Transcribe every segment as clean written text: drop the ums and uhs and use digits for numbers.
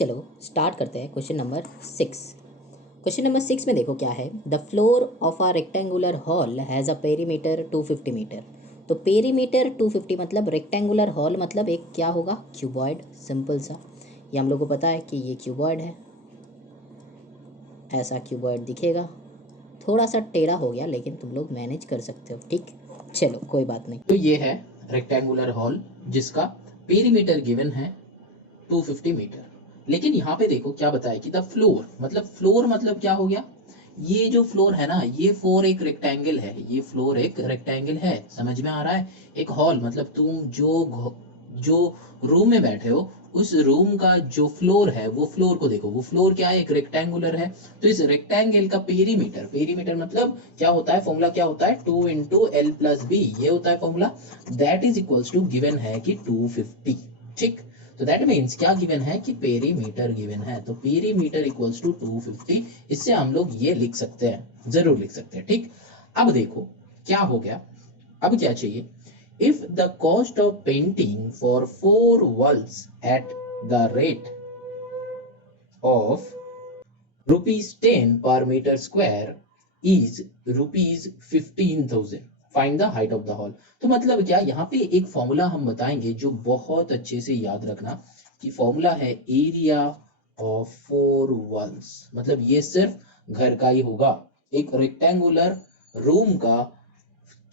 चलो स्टार्ट करते हैं क्वेश्चन नंबर 6। क्वेश्चन नंबर 6 में देखो क्या है, the floor of a rectangular hall has a perimeter 250 metre. तो पेरीमीटर 250 मतलब रेक्टेंगुलर हॉल मतलब एक क्या होगा, क्यूबॉइड। सिंपल सा, ये हम लोग को पता है कि ये क्यूबॉइड है, ऐसा क्यूबॉइड दिखेगा। थोड़ा सा टेढ़ा हो गया लेकिन तुम लोग मैनेज कर सकते हो, ठीक। चलो कोई बात नहीं। तो ये है रेक्टेंगुलर हॉल जिसका पेरीमीटर गिवन है 250 मीटर। लेकिन यहाँ पे देखो क्या बताया कि द फ्लोर मतलब क्या हो गया, ये जो फ्लोर है ना, ये फ्लोर एक रेक्टेंगल है, ये फ्लोर एक रेक्टेंगल है, समझ में आ रहा है। एक हॉल मतलब तुम जो रूम में बैठे हो उस रूम का जो फ्लोर है वो फ्लोर को देखो, वो फ्लोर क्या है, एक रेक्टेंगुलर है। तो इस रेक्टेंगल का पेरीमीटर मतलब क्या होता है, फॉर्मूला क्या होता है, 2 इंटू एल प्लस बी, ये होता है formula. That is equals to given है कि 250, ठीक। तो दैट मीन्स क्या गिवन है कि पेरीमीटर गिवन है, तो पेरीमीटर इक्वल्स टू 250। इससे हम लोग ये लिख सकते हैं, जरूर लिख सकते हैं, ठीक। अब देखो क्या हो गया, अब क्या चाहिए, if the cost of painting for 4 walls at the rate of rupees 10 per meter square is rupees 15,000, find the height of the hall। तो मतलब क्या, यहाँ पे एक फॉर्मूला हम बताएंगे जो बहुत अच्छे से याद रखना, कि फॉर्मूला है एरिया ऑफ 4 वॉल्स, मतलब ये सिर्फ घर का ही होगा, एक रेक्टेंगुलर रूम का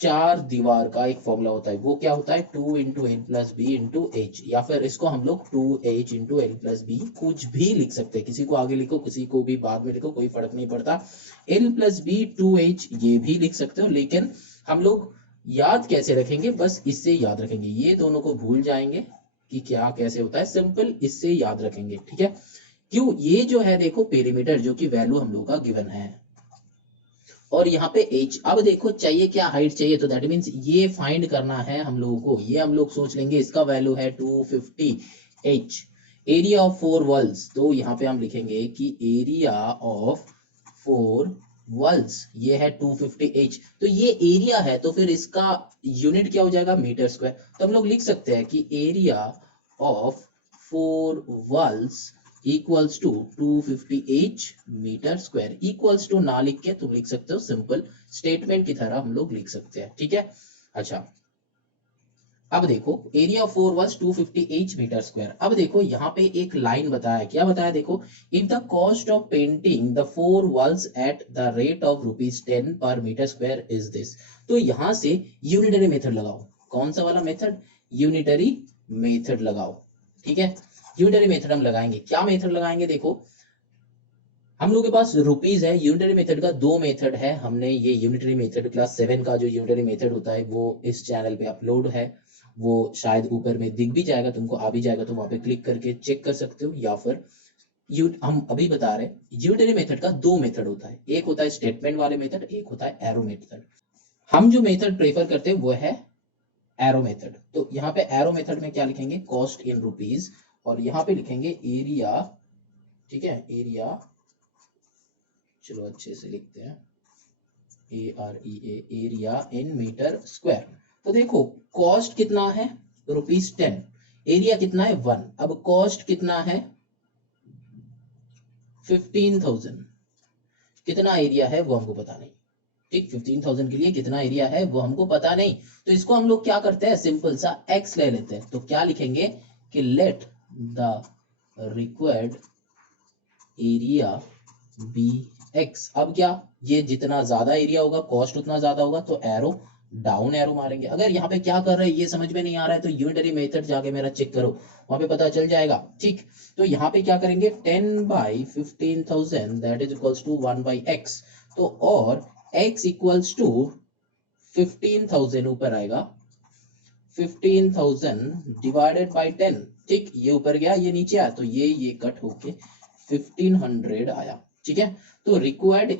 4 दीवार का एक फॉर्मूला होता है, वो क्या होता है, 2 into L plus B into h, या फिर इसको हम लोग 2h into L plus B कुछ भी लिख सकते हैं, किसी को आगे लिखो किसी को भी बाद में लिखो, कोई फर्क नहीं पड़ता। एल प्लस बी 2h ये भी लिख सकते हो, लेकिन हम लोग याद कैसे रखेंगे, बस इससे याद रखेंगे, ये दोनों को भूल जाएंगे कि क्या कैसे होता है, सिंपल इससे याद रखेंगे, ठीक है। क्यों, ये जो है देखो पेरीमीटर जो कि वैल्यू हम लोग का गिवन है, और यहाँ पे h, अब देखो चाहिए क्या, हाइट चाहिए, तो दैट मीन्स ये फाइंड करना है हम लोगों को, ये हम लोग सोच लेंगे इसका वैल्यू है 250 h। एरिया ऑफ 4 वॉल्स, तो यहाँ पे हम लिखेंगे कि एरिया ऑफ 4 वॉल्स ये है 250 h। तो ये एरिया है तो फिर इसका यूनिट क्या हो जाएगा, मीटर स्क्वायर। तो हम लोग लिख सकते हैं कि area of 4 walls equals to 250h metre square, equals to ना लिख के तुम लिख सकते हो, सिंपल स्टेटमेंट की तरह हम लोग लिख सकते हैं, ठीक है। अच्छा, अब देखो area of 4 was 250h metre square. अब देखो यहाँ पे एक लाइन बताया, क्या बताया देखो, if the cost of painting the 4 walls at the rate of rupees 10 पर मीटर स्क्वायर इज दिस। तो यहाँ से यूनिटरी मेथड लगाओ, कौन सा वाला मेथड, यूनिटरी मेथड लगाओ, ठीक है। यूनिटरी मेथड हम लगाएंगे, क्या मेथड लगाएंगे, देखो हम लोग के पास रुपीज है, यूनिटरी मेथड का 2 मेथड है, हमने ये यूनिटरी मेथड क्लास 7 का जो यूनिटरी मेथड होता है वो इस चैनल पे अपलोड है, वो शायद ऊपर में दिख भी जाएगा, तुमको आ भी जाएगा, तो वहां पे क्लिक करके चेक कर सकते हो। या फिर हम अभी बता रहे हैं यूनिटरी मेथड का 2 मेथड होता है, एक होता है स्टेटमेंट वाले मेथड, एक होता है एरो मेथड। हम जो मेथड प्रेफर करते हैं वो है एरो मेथड। तो यहाँ पे एरो मेथड में क्या लिखेंगे, कॉस्ट इन रुपीज, और यहाँ पे लिखेंगे एरिया, ठीक है, एरिया, चलो अच्छे से लिखते हैं, एरिया इन मीटर स्क्वायर। तो देखो कॉस्ट कितना है, रुपीज 10, एरिया कितना है 1, अब कॉस्ट कितना है 15,000, कितना एरिया है वो हमको पता नहीं, ठीक, 15,000 के लिए कितना एरिया है वो हमको पता नहीं। तो इसको हम लोग क्या करते हैं, सिंपल सा x ले लेते हैं, तो क्या लिखेंगे कि let the required area be x। अब क्या, ये जितना ज्यादा एरिया होगा कॉस्ट उतना ज्यादा होगा, तो एरो डाउन एरो मारेंगे। अगर यहाँ पे क्या कर रहे हैं ये समझ में नहीं आ रहा है तो यूनिटरी मेथड जाके मेरा चेक करो, वहां पे पता चल जाएगा, ठीक। तो यहाँ पे क्या करेंगे, 10 by 15,000 that is equals to 1 by x। तो और x इक्वल्स टू 15,000 ऊपर आएगा, 15,000 डिवाइडेड बाई 10, ठीक, ये ऊपर गया ये नीचे आया, तो ये कट होके 1500 आया, ठीक है। तो रिक्वायर्ड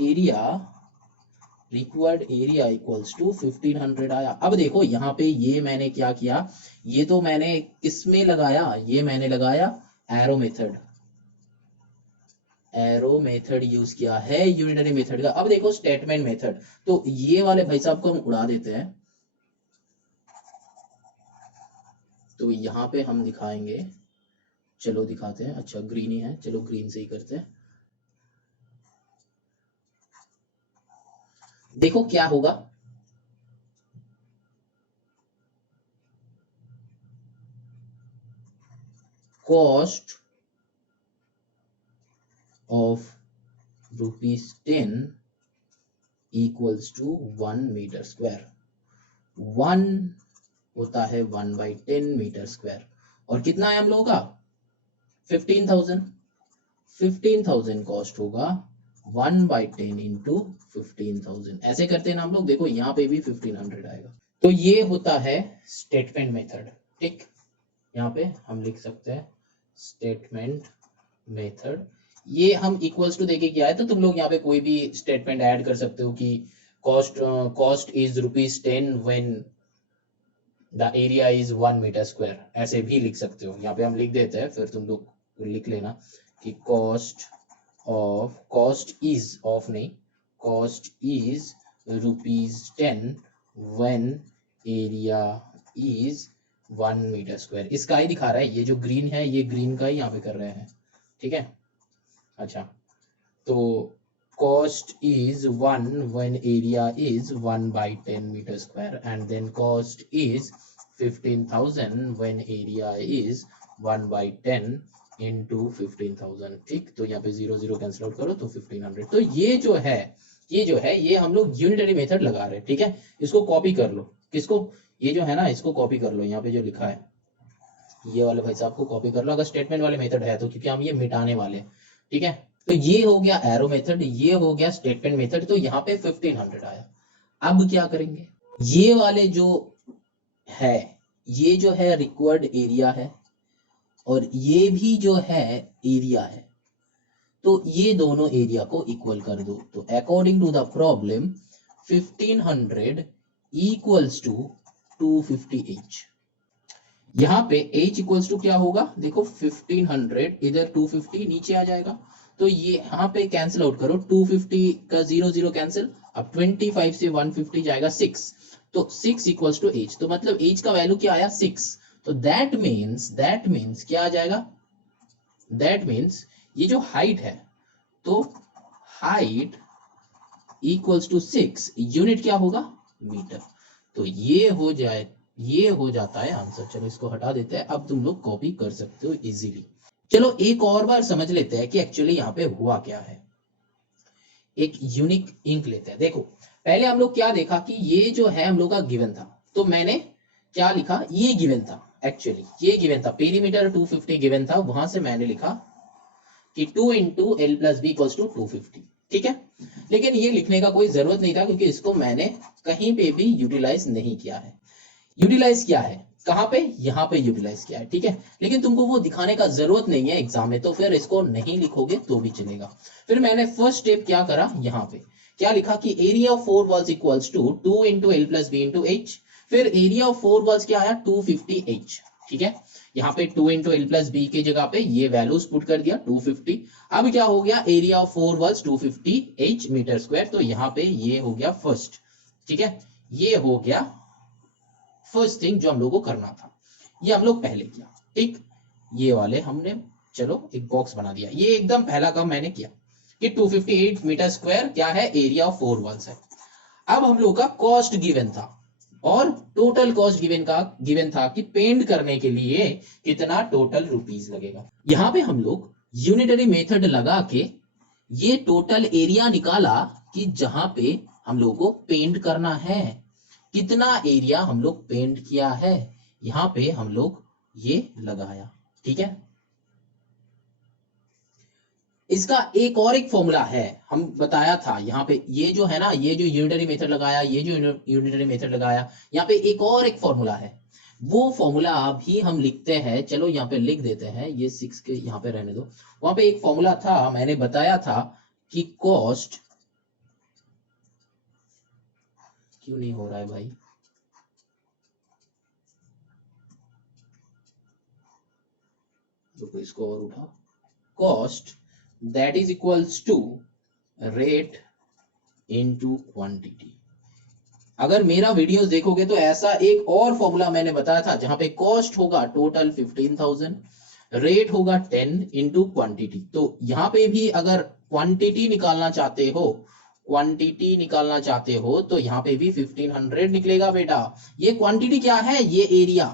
एरिया इक्वल्स टू 1500 आया। अब देखो यहाँ पे ये मैंने क्या किया, ये तो मैंने किसमें लगाया, ये मैंने लगाया एरो मेथड यूज किया है यूनिटरी मेथड का। अब देखो स्टेटमेंट मेथड, तो ये वाले भाई साहब को हम उड़ा देते हैं, तो यहाँ पे हम दिखाएंगे चलो दिखाते हैं, अच्छा ग्रीन ही है, चलो ग्रीन से ही करते हैं। देखो क्या होगा, cost of ₹10 equals to 1 metre square. 1 होता है 1/10 मीटर स्क्वायर, और कितना है हम लोगों का 15,000। 15,000 कॉस्ट होगा 1/10 इंटू 15,000। ऐसे करते हैं ना हम लोग, देखो यहाँ पे भी 1500 आएगा। तो ये होता है स्टेटमेंट मेथड। ठीक, यहाँ पे हम लिख सकते हैं स्टेटमेंट मेथड। ये हम इक्वल्स टू देके किया है, तो तुम लोग यहाँ पे कोई भी स्टेटमेंट ऐड कर सकते हो कि cost is ₹10 when the area is 1 metre square, ऐसे भी लिख सकते हो। यहाँ पे हम लिख देते हैं, फिर तुम लोग लिख लेना कि cost is ₹10 when area is 1 metre square. इसका ही दिखा रहा है, ये जो ग्रीन है ये ग्रीन का ही यहाँ पे कर रहे हैं। ठीक है, अच्छा तो cost is 1 when area is 1/10 meter square, and then cost is 15,000 when area is 1/10 into 15,000। ठीक, तो यहाँ पे 0 0 कैंसिल आउट करो तो 1500। तो ये जो है ये हम लोग यूनिटरी मेथड लगा रहे हैं। ठीक है, इसको कॉपी कर लो। किसको, ये जो है ना इसको कॉपी कर लो, यहाँ पे जो लिखा है ये वाले भाई साहब को कॉपी कर लो, अगर स्टेटमेंट वाले मेथड है तो, क्योंकि हम ये मिटाने वाले हैं। ठीक है, तो ये हो गया एरो मेथड, ये हो गया स्टेटमेंट मेथड। तो यहाँ पे 1500 आया। अब क्या करेंगे, ये वाले जो है ये जो है रिक्वायर्ड एरिया है, और ये भी जो है एरिया है, तो ये दोनों एरिया को इक्वल कर दो। तो according to the problem 1500 equals to 250h। यहाँ पे h इक्वल्स टू क्या होगा, देखो 1500 इधर 250 नीचे आ जाएगा, तो ये यहाँ पे कैंसिल आउट करो, 250 का 0 0 कैंसिल, अब 25 से 150 जाएगा 6, तो 6 इक्वल्स टू h। तो मतलब h का वैल्यू क्या आया 6। तो दैट मीन्स क्या आ जाएगा, दैट मीन्स ये जो हाइट है, तो हाइट इक्वल्स टू 6, यूनिट क्या होगा मीटर। तो ये हो जाता है आंसर। चलो इसको हटा देते हैं, अब तुम लोग कॉपी कर सकते हो इजीली। चलो एक और बार समझ लेते हैं कि एक्चुअली यहाँ पे हुआ क्या है। एक यूनिक इंक लेते हैं। देखो पहले हम लोग क्या देखा कि ये जो है हम लोग का गिवन था, तो मैंने क्या लिखा, ये गिवन था, एक्चुअली ये गिवन था, पेरीमीटर 250 गिवन था, वहां से मैंने लिखा कि 2 into L plus b equals to 250। ठीक है, लेकिन ये लिखने का कोई जरूरत नहीं था, क्योंकि इसको मैंने कहीं पे भी यूटिलाइज नहीं किया है। यूटिलाइज किया है कहां पे, यहां पे यूटिलाइज किया है। ठीक है, लेकिन तुमको वो दिखाने का जरूरत नहीं है एग्जाम में, तो फिर इसको नहीं लिखोगे तो भी चलेगा। फिर मैंने फर्स्ट स्टेप क्या करा, यहाँ पे क्या लिखा कि area of 4 walls equals to 2 into L plus B into h. फिर एरिया ऑफ 4 वॉल्स क्या आया 250h। ठीक है, यहाँ पे 2 इंटू एल प्लस बी के जगह पे ये वैल्यूज पुट कर दिया 250। अब क्या हो गया, area of 4 walls 250h metre square, तो यहाँ पे ये हो गया फर्स्ट। ठीक है, ये हो गया फर्स्ट थिंग जो हम लोग को करना था, ये हम लोग पहले किया। ठीक, ये वाले हमने चलो एक बॉक्स बना दिया, ये एकदम पहला काम मैंने किया कि 258 मीटर स्क्वायर क्या है, एरिया ऑफ 4 वॉल्स है। अब हम लोग का कॉस्ट गिवन था, और टोटल कॉस्ट गिवन था कि पेंट करने के लिए कितना टोटल रुपीस लगेगा। यहां पे हम लोग यूनिटरी मेथड लगा के ये टोटल एरिया निकाला कि जहां पे हम लोग को पेंट करना है, कितना एरिया हम लोग पेंट किया है, यहां पे हम लोग ये लगाया। ठीक है, इसका एक और एक फॉर्मूला है, हम बताया था यहाँ पे, ये जो है ना, ये जो यूनिटरी मेथड लगाया, ये जो यूनिटरी मेथड लगाया, यहाँ पे एक और एक फॉर्मूला है, वो फॉर्मूला भी हम लिखते हैं। चलो यहाँ पे लिख देते हैं, ये 6 के यहाँ पे रहने दो। वहां पे एक फॉर्मूला था, मैंने बताया था कि कॉस्ट, क्यों नहीं हो रहा है भाई, रुको इसको और उठा, cost that is equals to rate into quantity. अगर मेरा वीडियोस देखोगे तो ऐसा एक और फॉर्मूला मैंने बताया था, जहां पे कॉस्ट होगा टोटल 15,000, रेट होगा 10 इंटू क्वांटिटी। तो यहाँ पे भी अगर क्वांटिटी निकालना चाहते हो, क्वांटिटी निकालना चाहते हो तो यहाँ पे भी 1500 निकलेगा बेटा। ये क्वांटिटी क्या है, ये एरिया,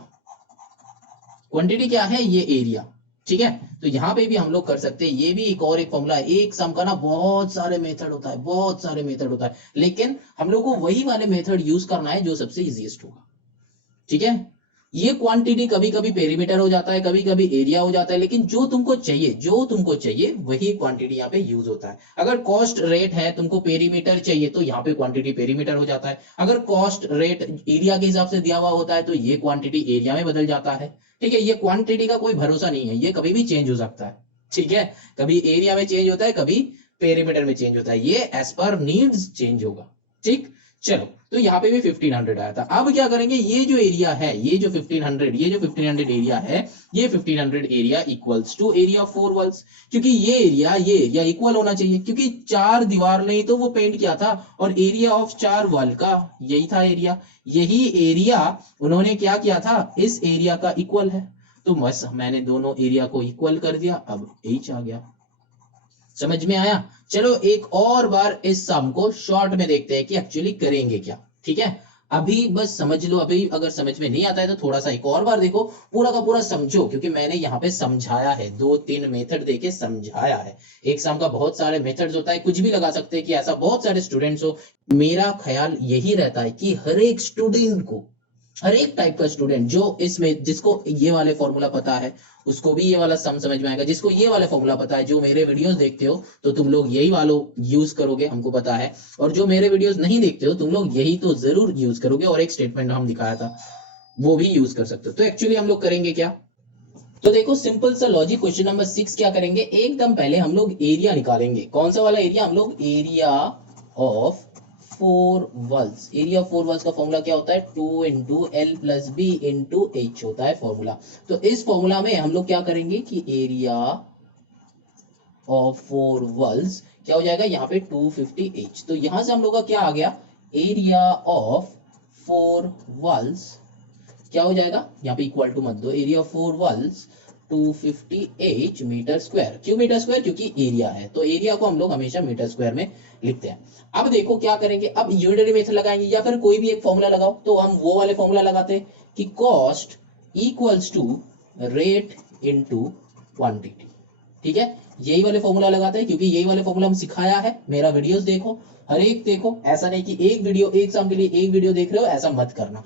क्वांटिटी क्या है, ये एरिया, ठीक है। तो यहाँ पे भी हम लोग कर सकते हैं, ये भी एक और एक फॉर्मूला है। एक सम का ना बहुत सारे मेथड होता है, बहुत सारे मेथड होता है, लेकिन हम लोग को वही वाले मेथड यूज करना है जो सबसे इजीएस्ट होगा, ठीक है। ये क्वांटिटी कभी कभी पेरीमीटर हो जाता है, कभी कभी एरिया हो जाता है, लेकिन जो तुमको चाहिए, जो तुमको चाहिए वही क्वांटिटी यहाँ पे यूज होता है। अगर कॉस्ट रेट है, तुमको पेरीमीटर चाहिए, तो यहाँ पे क्वांटिटी पेरीमीटर हो जाता है। अगर कॉस्ट रेट एरिया के हिसाब से दिया हुआ होता है तो ये क्वांटिटी एरिया में बदल जाता है, ठीक है। ये क्वांटिटी का कोई भरोसा नहीं है, ये कभी भी चेंज हो सकता है, ठीक है। कभी एरिया में चेंज होता है, कभी पेरीमीटर में चेंज होता है, ये एज पर नीड्स चेंज होगा, ठीक। चलो, तो यहाँ पे भी 1500 आया था। अब क्या करेंगे, ये जो एरिया है, ये जो 1500, ये जो 1500 एरिया है, ये 1500 area equals to area of 4 walls, क्योंकि ये एरिया इक्वल होना चाहिए, क्योंकि 4 दीवार नहीं तो वो पेंट किया था, और एरिया ऑफ 4 वॉल का यही था एरिया। यही एरिया उन्होंने क्या किया था, इस एरिया का इक्वल है, तो बस मैंने दोनों एरिया को इक्वल कर दिया, अब एच आ गया। समझ में आया। चलो एक और बार इस सम को शॉर्ट में देखते हैं कि एक्चुअली करेंगे क्या, ठीक है। अभी बस समझ लो, अभी अगर समझ में नहीं आता है तो थोड़ा सा एक और बार देखो, पूरा का पूरा समझो, क्योंकि मैंने यहाँ पे समझाया है, 2-3 मेथड देके समझाया है। एक सम का बहुत सारे मेथड्स होता है, कुछ भी लगा सकते हैं कि ऐसा बहुत सारे स्टूडेंट्स हो। मेरा ख्याल यही रहता है कि हर एक स्टूडेंट को, हर एक टाइप का स्टूडेंट जो इसमें, जिसको ये वाले फॉर्मूला पता है उसको भी ये वाला सम समझ में आएगा, जिसको ये वाला फॉर्मूला पता है, जो मेरे वीडियोस देखते हो तो तुम लोग यही वालों यूज करोगे, हमको पता है, और जो मेरे वीडियोस नहीं देखते हो तुम लोग यही तो जरूर यूज करोगे, और एक स्टेटमेंट हम दिखाया था वो भी यूज कर सकते हो। तो एक्चुअली हम लोग करेंगे क्या, तो देखो सिंपल सा लॉजिक, क्वेश्चन नंबर 6 क्या करेंगे, एकदम पहले हम लोग एरिया निकालेंगे। कौन सा वाला एरिया, हम लोग area of 4 walls. Area of 4 walls का फॉर्मूला क्या होता है, 2 into L plus B into H होता है फॉर्मूला। तो इस फॉर्मूला में हम लोग क्या करेंगे कि एरिया ऑफ 4 वॉल्स क्या हो जाएगा, यहाँ पे 250 तो यहां से हम लोग का क्या आ गया, एरिया ऑफ 4 वॉल्स क्या हो जाएगा, यहाँ पे इक्वल टू मत दो, area of 4 walls 250 metre square. क्यों मीटर स्क्वायर, क्योंकि एरिया है, तो एरिया को हम लोग हमेशा मीटर स्क्वायर में लिखते हैं। अब देखो क्या करेंगे, अब यूनिटरी मेथड लगाएंगे या फिर कोई भी एक फॉर्मूला लगाओ, तो हम वो वाले फॉर्मूला लगाते हैं कि cost equals to rate into quantity, ठीक है। यही वाले फॉर्मूला लगाते हैं, क्योंकि यही वाले फॉर्मूला हम सिखाया है। मेरा वीडियोस देखो, हर एक देखो, ऐसा नहीं कि एक वीडियो एक सम के लिए एक वीडियो देख रहे हो, ऐसा मत करना।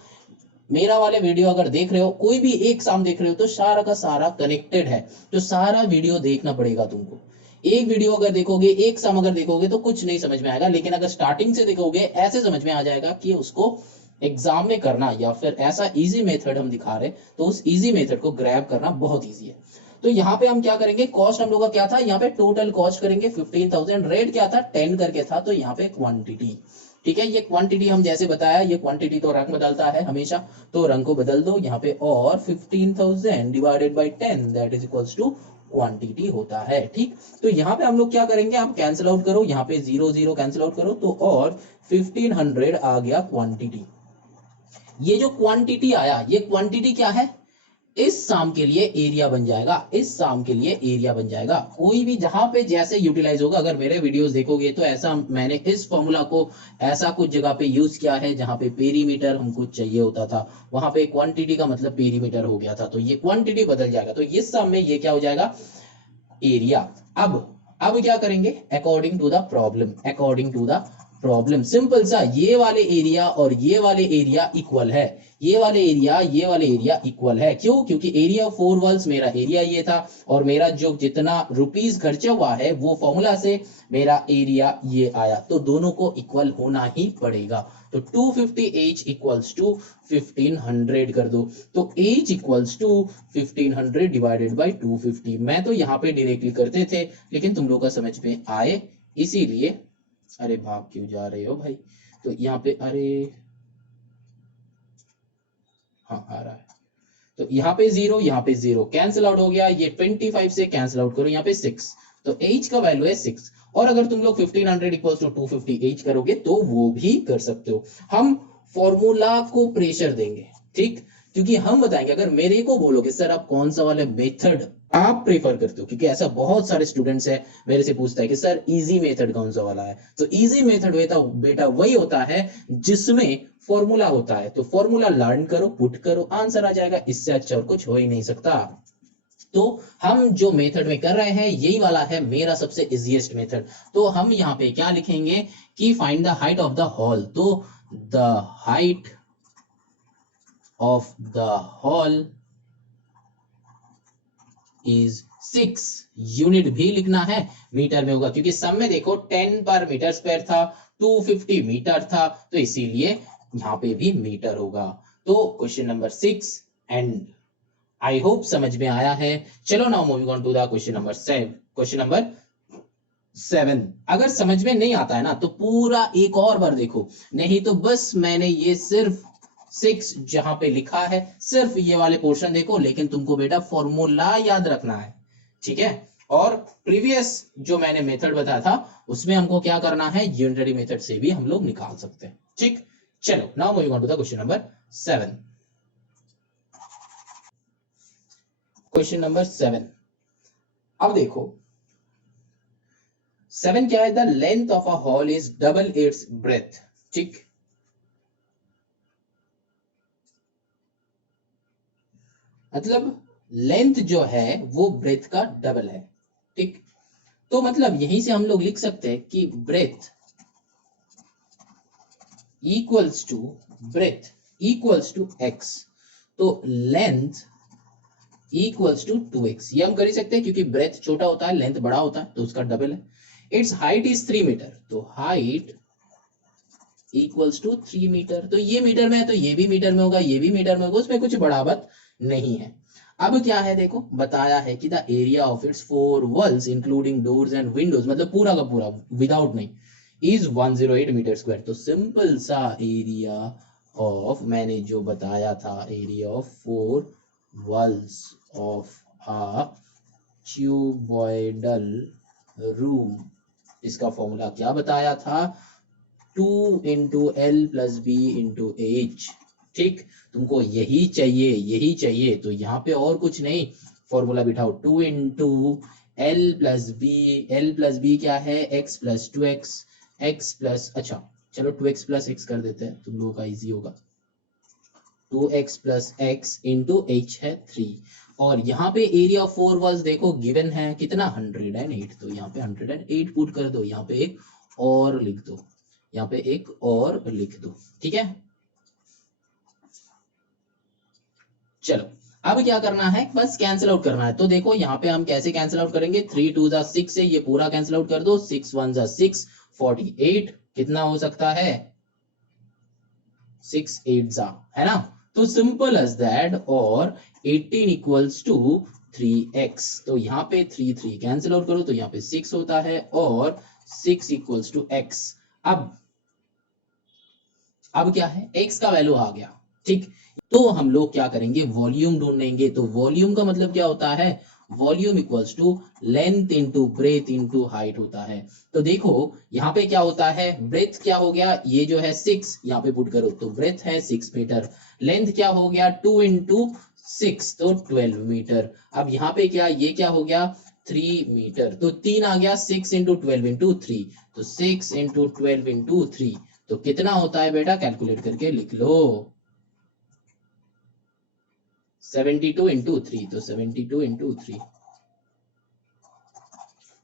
मेरा वाले वीडियो अगर देख रहे हो, कोई भी एक सम देख रहे हो, तो सारा का सारा कनेक्टेड है, तो सारा वीडियो देखना पड़ेगा तुमको। एक वीडियो अगर देखोगे, एक सम अगर देखोगे तो कुछ नहीं समझ में आएगा, लेकिन अगर स्टार्टिंग से देखोगे ऐसे समझ में आ जाएगा कि उसको एग्जाम में करना, या फिर ऐसा इजी मेथड हम दिखा रहे तो उस इजी मेथड को ग्रैब करना बहुत इजी है। तो यहाँ पे हम क्या करेंगे, कॉस्ट हम लोग का क्या था, यहाँ पे टोटल कॉस्ट करेंगे 15,000, रेट क्या था 10 करके था, तो यहाँ पे क्वांटिटी, ठीक है। ये क्वांटिटी हम जैसे बताया, ये क्वांटिटी तो रंग बदलता है हमेशा, तो रंग को बदल दो यहाँ पे, और 15,000 divided by 10 that is equals to quantity होता है, ठीक। तो यहाँ पे हम लोग क्या करेंगे, आप कैंसिल आउट करो, यहाँ पे 0 0 कैंसिल आउट करो, तो और 1500 आ गया क्वांटिटी। ये जो क्वांटिटी आया, ये क्वांटिटी क्या है, इस साम के लिए एरिया बन जाएगा, इस साम के लिए एरिया बन जाएगा। कोई भी जहां पे जैसे यूटिलाइज होगा, अगर मेरे वीडियोस देखोगे तो ऐसा मैंने इस फॉर्मूला को ऐसा कुछ जगह पे यूज किया है जहां पे पेरीमीटर हमको चाहिए होता था, वहां पे क्वांटिटी का मतलब पेरीमीटर हो गया था, तो ये क्वांटिटी बदल जाएगा, तो इस सम में ये क्या हो जाएगा, एरिया। अब क्या करेंगे, according to the problem, according to the problem, simple सा, ये वाले एरिया और ये वाले एरिया इक्वल है, ये वाले एरिया इक्वल है। क्यों, क्योंकि एरिया ऑफ 4 वॉल्स मेरा एरिया ये था, और मेरा जो जितना रुपीस खर्चा हुआ है वो फॉर्मूला से मेरा एरिया ये आया, तो दोनों को इक्वल होना ही पड़ेगा। तो 250 H इक्वल्स टू 1500 कर दो, तो H equals to 1500 divided by 250। मैं तो यहाँ पे डायरेक्टली करते थे, लेकिन तुम लोग का समझ में आए इसीलिए, अरे भाग क्यों जा रहे हो भाई, तो यहाँ पे, अरे हाँ आ रहा है, तो यहाँ पे 0, यहाँ पे 0 कैंसिल आउट हो गया, ये 25 से कैंसिल आउट करो, यहाँ पे 6, तो H का वैल्यू है 6। और अगर तुम लोग 1500 इक्वल्स टू 250 H करोगे तो वो भी कर सकते हो। हम फॉर्मूला को प्रेशर देंगे, ठीक, क्योंकि हम बताएंगे, अगर मेरे को बोलोगे सर आप कौन सा वाला मेथड आप प्रेफर करते हो? क्योंकि ऐसा बहुत सारे स्टूडेंट्स है मेरे से पूछता है कि सर इजी मेथड कौन सा वाला है। तो इजी मेथड बेटा वही होता है जिसमें फॉर्मूला होता है। तो फॉर्मूला लर्न करो, पुट करो, आंसर आ जाएगा। इससे अच्छा और कुछ हो ही नहीं सकता। तो हम जो मेथड में कर रहे हैं यही वाला है मेरा सबसे इजीएस्ट मेथड। तो हम यहाँ पे क्या लिखेंगे कि find the height of the hall. तो the height of the hall is 6। Unit भी लिखना है, मीटर में होगा क्योंकि सब में देखो 10 पर मीटर स्क्वायर था, 250 मीटर था, तो इसीलिए यहां पे भी मीटर होगा। तो question number 6 and I hope समझ में आया है। चलो now moving on to the question number 7। Question number 7 अगर समझ में नहीं आता है ना तो पूरा एक और बार देखो, नहीं तो बस मैंने ये सिर्फ 6 जहां पे लिखा है सिर्फ ये वाले पोर्शन देखो, लेकिन तुमको बेटा फॉर्मूला याद रखना है, ठीक है। और प्रीवियस जो मैंने मेथड बताया था उसमें हमको क्या करना है, यूनिटरी मेथड से भी हम लोग निकाल सकते हैं, ठीक। चलो now moving on to the question number 7। Question number 7, अब देखो 7 क्या है, the length of a hall is double its breadth, ठीक। मतलब लेंथ जो है वो ब्रेथ का डबल है, ठीक। तो मतलब यहीं से हम लोग लिख सकते हैं कि ब्रेथ इक्वल्स टू एक्स। तो लेंथ इक्वल्स टू 2x, ये हम कर ही सकते हैं क्योंकि ब्रेथ छोटा होता है लेंथ बड़ा होता है तो उसका डबल है। इट्स हाइट इज 3 मीटर, तो हाइट इक्वल्स टू 3 मीटर। तो ये मीटर में है तो ये भी मीटर में होगा, ये भी मीटर में होगा, उसमें कुछ बढ़ावत नहीं है। अब क्या है देखो, बताया है कि the area of its 4 walls including doors and windows, मतलब पूरा का पूरा विदाउट नहीं, इज 108 मीटर स्क्वायर। तो सिंपल सा एरिया ऑफ, मैंने जो बताया था, area of 4 walls of a cuboidal room, इसका फॉर्मूला क्या बताया था, 2 into L plus B into H, ठीक। तुमको यही चाहिए तो यहाँ पे और कुछ नहीं, फॉर्मूला बिठाओ, 2 इंटू एल प्लस बी क्या है, x plus 2x, x plus, अच्छा चलो 2x प्लस एक्स कर देते हैं, तुम लोगों का इजी होगा। 2x plus x into H है 3। और यहाँ पे एरिया ऑफ 4 वॉल्स देखो गिवन है कितना, 108। तो यहाँ पे 108 पुट कर दो, यहाँ पे एक और लिख दो, यहाँ पे एक और लिख दो, ठीक है। चलो अब क्या करना है, बस कैंसिल आउट करना है। तो देखो यहाँ पे हम कैसे कैंसिल आउट करेंगे, 3 2 जा 6 से ये पूरा कैंसिल आउट कर दो, 6 1 जा 6, 48 कितना हो सकता है, 6 8 जा, है ना। तो सिंपल एज दैट, और 18 इक्वल्स टू 3x। तो यहाँ पे 3 3 कैंसिल आउट करो तो यहाँ पे 6 होता है, और 6 इक्वल्स टू x। अब क्या है, x का वैल्यू आ गया, ठीक। तो हम लोग क्या करेंगे, वॉल्यूम ढूंढेंगे। तो वॉल्यूम का मतलब क्या होता है, volume equals to length into breadth into height होता है। तो देखो यहाँ पे क्या होता है, ब्रेथ क्या हो गया, ये जो है 6 यहाँ पे पुट करो तो ब्रेथ है 6 मीटर, लेंथ क्या हो गया 2 इंटू 6 तो 12 मीटर। अब यहाँ पे क्या, ये क्या हो गया 3 मीटर, तो 3 आ गया, 6 इंटू 12 इंटू 3, तो 6 इंटू 12 इंटू 3 तो कितना होता है बेटा, कैलकुलेट करके लिख लो, 72 इंटू 3, तो 72 इंटू 3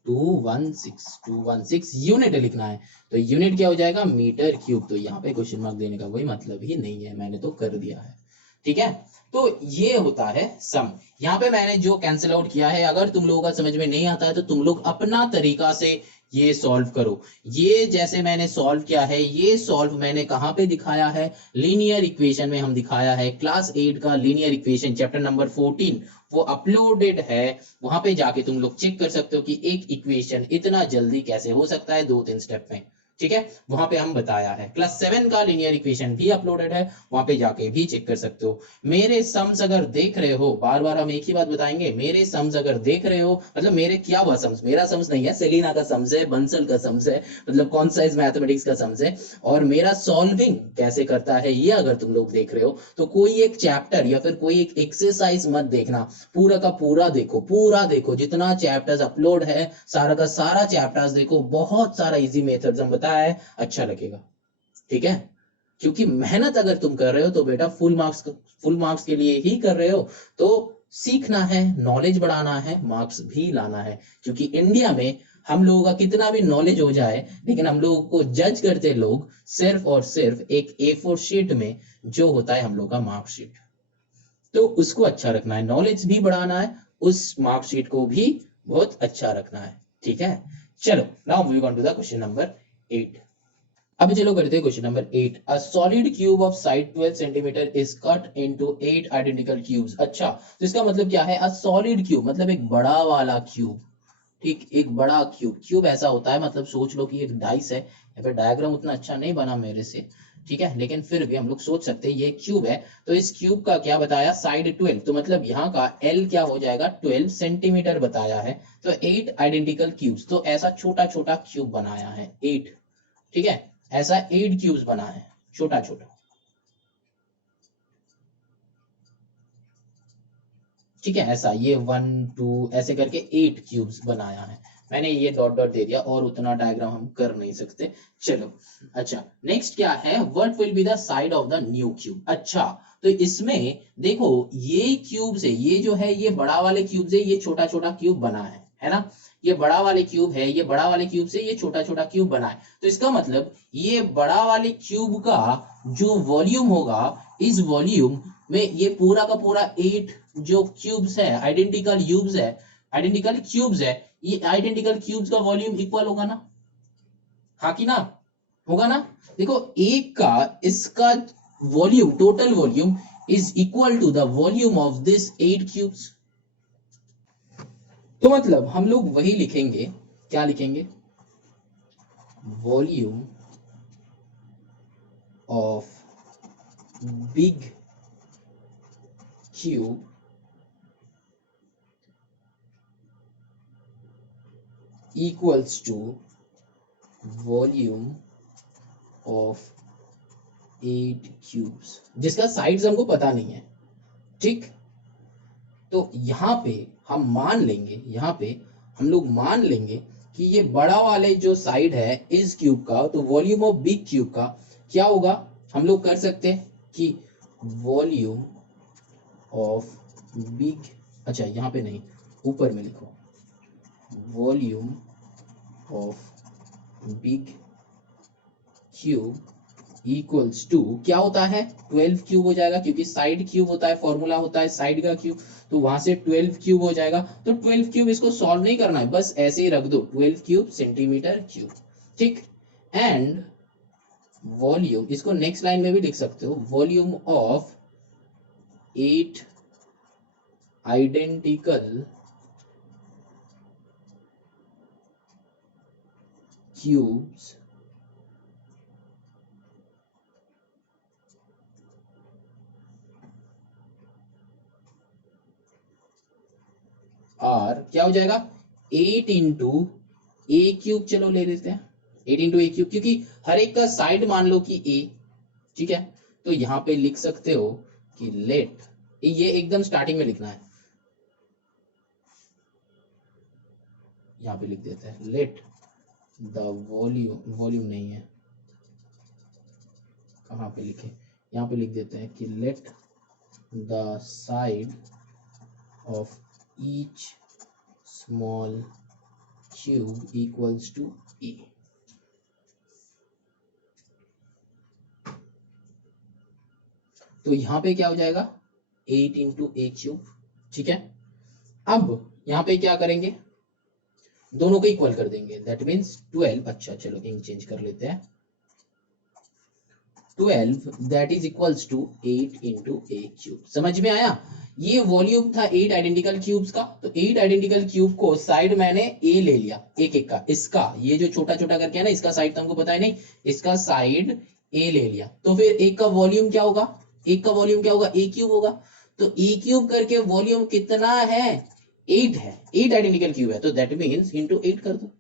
216 यूनिट लिखना है। तो यूनिट क्या हो जाएगा, मीटर क्यूब। तो यहाँ पे क्वेश्चन मार्क देने का कोई मतलब ही नहीं है, मैंने तो कर दिया है, ठीक है। तो ये होता है सम। यहाँ पे मैंने जो कैंसिल आउट किया है, अगर तुम लोगों का समझ में नहीं आता है तो तुम लोग अपना तरीका से ये सॉल्व करो। ये जैसे मैंने सॉल्व किया है, ये सॉल्व मैंने कहाँ पे दिखाया है, लीनियर इक्वेशन में हम दिखाया है। क्लास 8 का लीनियर इक्वेशन चैप्टर नंबर 14 वो अपलोडेड है, वहां पे जाके तुम लोग चेक कर सकते हो कि एक इक्वेशन इतना जल्दी कैसे हो सकता है 2-3 स्टेप में, ठीक है, वहां पे हम बताया है। क्लास 7 का लीनियर इक्वेशन भी अपलोडेड है, वहां पे जाके भी चेक कर सकते हो। मेरे सम्स अगर देख रहे हो, बार बार हम एक ही बात बताएंगे, मेरे सम्स अगर देख रहे हो, मतलब मेरे क्या हुआ सम्स, मेरा सम्स नहीं है, सेलिना का सम्स है, बंसल का सम्स है, मतलब कौन सा इस मैथमेटिक्स का सम्स है, और मेरा सॉल्विंग कैसे करता है ये अगर तुम लोग देख रहे हो, तो कोई एक चैप्टर या फिर कोई एक एक्सरसाइज मत देखना, पूरा का पूरा देखो, पूरा देखो, जितना चैप्टर्स अपलोड है सारा का सारा चैप्टर्स देखो, बहुत सारा इजी मेथड्स हम बताया है, अच्छा लगेगा। ठीक है, क्योंकि मेहनत अगर तुम कर रहे हो तो बेटा फुल मार्क्स के लिए ही कर रहे हो, तो सीखना है, नॉलेज बढ़ाना है, मार्क्स भी लाना है। क्योंकि इंडिया में हम लोगों का कितना भी नॉलेज हो जाए, लेकिन हम लोगों को जज करते लोग सिर्फ और सिर्फ एक A4 शीट में जो होता है हम लोग का मार्कशीट, तो उसको अच्छा रखना है, नॉलेज भी बढ़ाना है, उस मार्कशीट को भी बहुत अच्छा रखना है। ठीक है, चलो now moving on to the question number 8। अब चलो करते हैं question number 8। A solid cube of side 12 centimetre is cut into 8 identical cubes. अच्छा, तो इसका मतलब क्या है? अ सॉलिड क्यूब मतलब एक बड़ा वाला क्यूब, ठीक, एक बड़ा क्यूब। क्यूब ऐसा होता है, मतलब सोच लो कि एक डाइस है, या फिर डायग्राम उतना अच्छा नहीं बना मेरे से, ठीक है, लेकिन फिर भी हम लोग सोच सकते हैं ये क्यूब है। तो इस क्यूब का क्या बताया? साइड 12, तो मतलब यहाँ का L क्या हो जाएगा? 12 सेंटीमीटर बताया है। तो 8 आइडेंटिकल क्यूब्स, तो ऐसा छोटा छोटा क्यूब बनाया है 8, ठीक है, ऐसा 8 क्यूब्स बना है, छोटा छोटा, ठीक है, ऐसा ये 1 2 ऐसे करके 8 क्यूब्स बनाया है। मैंने ये डॉट डॉट दे दिया, और उतना डायग्राम हम कर नहीं सकते। चलो, अच्छा, नेक्स्ट क्या है? What will be the side of the new cube. अच्छा, तो इसमें देखो, ये क्यूब से ये जो है, ये बड़ा वाले क्यूब से ये छोटा छोटा क्यूब बना है ना, ये बड़ा वाले क्यूब है, ये बड़ा वाले क्यूब से ये छोटा छोटा क्यूब बना है। तो इसका मतलब ये बड़ा वाले क्यूब का जो वॉल्यूम होगा, इस वॉल्यूम में ये पूरा का पूरा 8 जो क्यूब्स है, आइडेंटिकल क्यूब्स है, ये आइडेंटिकल क्यूब्स का वॉल्यूम इक्वल होगा ना? हाँ कि ना? होगा ना? देखो, एक का इसका volume, total volume is equal to the volume of this 8 cubes. तो मतलब हम लोग वही लिखेंगे, क्या लिखेंगे? Volume of big cube equals to volume of 8 cubes, जिसका साइड्स हमको पता नहीं है, ठीक। तो यहाँ पे हम मान लेंगे, यहाँ पे हम लोग मान लेंगे कि ये बड़ा वाले जो साइड है इस क्यूब का, तो वॉल्यूम ऑफ बिग क्यूब का क्या होगा? हम लोग कर सकते हैं कि वॉल्यूम ऑफ बिग, अच्छा यहाँ पे नहीं, ऊपर में लिखो, volume of big cube equals to क्या होता है? 12 क्यूब हो जाएगा, क्योंकि साइड क्यूब होता है, फॉर्मूला होता है साइड का क्यूब, तो वहां से 12 क्यूब हो जाएगा। तो 12 क्यूब इसको सॉल्व नहीं करना है, बस ऐसे ही रख दो, 12 क्यूब सेंटीमीटर क्यूब, ठीक। एंड वॉल्यूम, इसको नेक्स्ट लाइन में भी लिख सकते हो, वॉल्यूम ऑफ 8 आइडेंटिकल क्यूब्स और क्या हो जाएगा? 8 इंटू ए क्यूब, चलो ले लेते हैं 8 इंटू ए क्यूब, क्योंकि हर एक का साइड मान लो कि ए, ठीक है। तो यहाँ पे लिख सकते हो कि लेट, ये एकदम स्टार्टिंग में लिखना है, यहाँ पे लिख देते हैं लेट द वॉल्यूम, वॉल्यूम नहीं है, कहाँ पे लिखे, यहाँ पे लिख देते हैं कि let the side of each small cube equals to A. तो यहाँ पे क्या हो जाएगा? 8 इंटू ए क्यूब, ठीक है। अब यहाँ पे क्या करेंगे? दोनों को इक्वल कर देंगे, दैट मीन्स 12, अच्छा चलो इंक चेंज कर लेते हैं, 12 that is equals to 8 into a cube. समझ में आया? ये वॉल्यूम था 8 आइडेंटिकल क्यूब्स का, तो 8 आइडेंटिकल क्यूब को साइड मैंने ए ले लिया एक एक का, इसका ये जो छोटा छोटा करके है ना, इसका साइड तुमको पता है नहीं, इसका साइड ए ले लिया, तो फिर एक का वॉल्यूम क्या होगा, एक का वॉल्यूम क्या होगा, ए क्यूब होगा। तो ए क्यूब करके वॉल्यूम कितना है, 8 है, 8 आइडेंटिकल क्यूब है, तो दैट मीन्स इंटू 8 कर दो।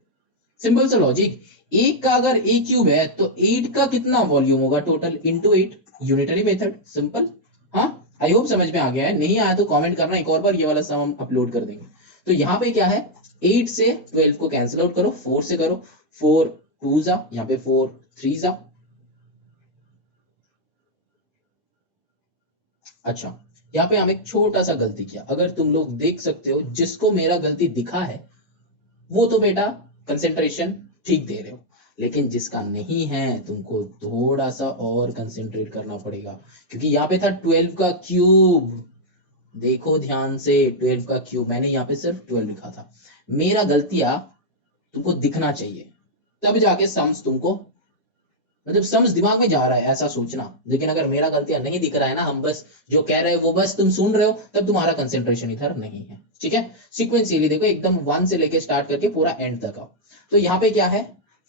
सिंपल सा लॉजिक, एक का अगर ए क्यूब है तो 8 का कितना वॉल्यूम होगा total, into 8, unitary method, simple. हाँ, आई होप समझ में आ गया है, नहीं आया तो कमेंट करना, एक और बार ये वाला सम हम अपलोड कर देंगे। तो यहाँ पे क्या है, 8 से 12 को कैंसिल आउट करो, 4 से करो, 4 2 जा, यहाँ पे 4 3 जा। अच्छा, यहाँ पे हम एक छोटा सा गलती किया, अगर तुम लोग देख सकते हो, जिसको मेरा गलती दिखा है वो तो बेटा कंसेंट्रेशन ठीक दे रहे हो, लेकिन जिसका नहीं है तुमको थोड़ा सा और कंसेंट्रेट करना पड़ेगा, क्योंकि यहाँ पे था 12 का क्यूब, देखो ध्यान से, 12 का क्यूब, मैंने यहाँ पे सिर्फ 12 लिखा था। मेरा गलतियां तुमको दिखना चाहिए, तब जाके सम्स तुमको, मतलब सम्स दिमाग में जा रहा है ऐसा सोचना, लेकिन अगर मेरा गलतियां नहीं दिख रहा है ना, हम बस जो कह रहे हैं वो बस तुम सुन रहे हो, तब तुम्हारा कंसेंट्रेशन इधर नहीं है, ठीक है। सीक्वेंशियली देखो, एकदम 1 से लेके स्टार्ट करके पूरा एंड तक आओ। तो यहाँ पे क्या है,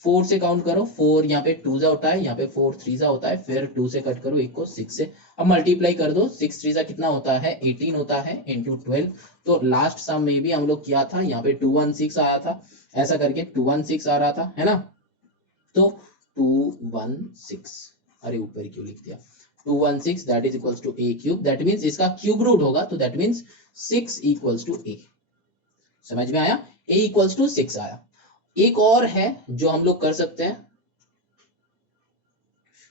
4 से काउंट करो, 4 यहाँ पे 2 जा होता है, यहाँ पे 4 3 जा होता है, फिर 2 से कट करो, 1 को 6 से, अब मल्टीप्लाई कर दो, 6 3 जा कितना होता है, 18 होता है, इंटू 12। तो लास्ट सम में भी हम लोग किया था, यहाँ पे 216 आया था, ऐसा करके 216 आ रहा था, है ना। तो 216, अरे ऊपर क्यों लिख दिया, 216 that is equals to a cube, that means इसका क्यूब रूट होगा, तो that means 6 equals to a. समझ में आया, ए इक्वल्स टू 6 आया। एक और है जो हम लोग कर सकते हैं,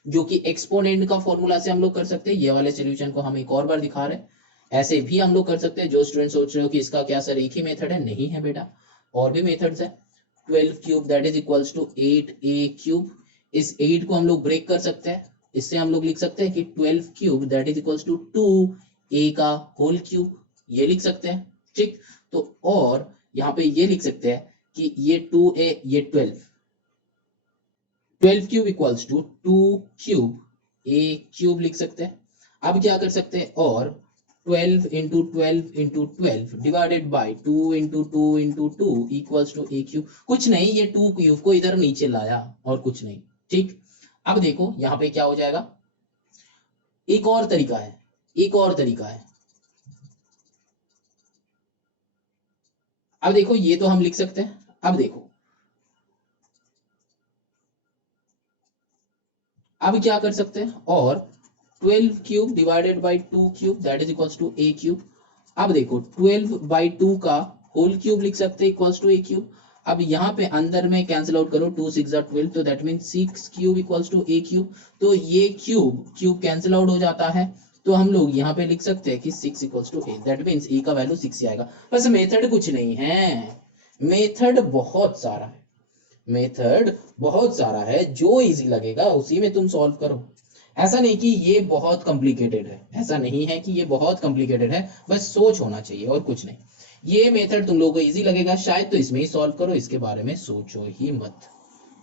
जो कि एक्सपोनेंट का फॉर्मूला से हम लोग कर सकते हैं, ये वाले सॉल्यूशन को हम एक और बार दिखा रहे हैं, ऐसे भी हम लोग कर सकते हैं। जो स्टूडेंट सोच रहे हो कि इसका क्या सर एक ही मेथड है, नहीं है बेटा, और भी मेथड्स है। 12 cube that is equals to 8 a cube, इस 8 को हम लोग ब्रेक कर सकते हैं, इससे हम लोग लिख सकते हैं कि 12 cube that is equals to 2 a का होल क्यूब, ये लिख सकते हैं, ठीक। तो और यहाँ पे ये लिख सकते हैं कि ये 2a, ये 12 cube equals to 2 cube a cube लिख सकते हैं। अब क्या कर सकते हैं, और 12 into 12 into 12 divided by 2 into 2 into 2 equals to a cube, कुछ नहीं, ये 2 क्यूब को इधर नीचे लाया और कुछ नहीं, ठीक। अब देखो यहाँ पे क्या हो जाएगा, एक और तरीका है, एक और तरीका है। अब देखो ये तो हम लिख सकते हैं, अब देखो अब क्या कर सकते हैं, और 12 cube divided by 2 cube that is equals to a cube. अब देखो 12 बाई 2 का होल क्यूब लिख सकते हैं इक्वल्स टू ए क्यूब। अब यहाँ पे अंदर में कैंसिल आउट करो, 2 6 12, तो that mean 6 cube equals to a cube. तो ये क्यूब क्यूब कैंसिल आउट हो जाता है, तो हम लोग यहाँ पे लिख सकते हैं कि 6 equals to A, that means A का वैल्यू 6 ही आएगा। बस मेथड कुछ नहीं है, मेथड बहुत सारा है, मेथड बहुत सारा है, जो इजी लगेगा उसी में तुम सॉल्व करो। ऐसा नहीं कि ये बहुत कॉम्प्लिकेटेड है, ऐसा नहीं है कि ये बहुत कॉम्प्लिकेटेड है, बस सोच होना चाहिए और कुछ नहीं। ये मेथड तुम लोगों को इजी लगेगा शायद, तो इसमें ही सॉल्व करो, इसके बारे में सोचो ही मत,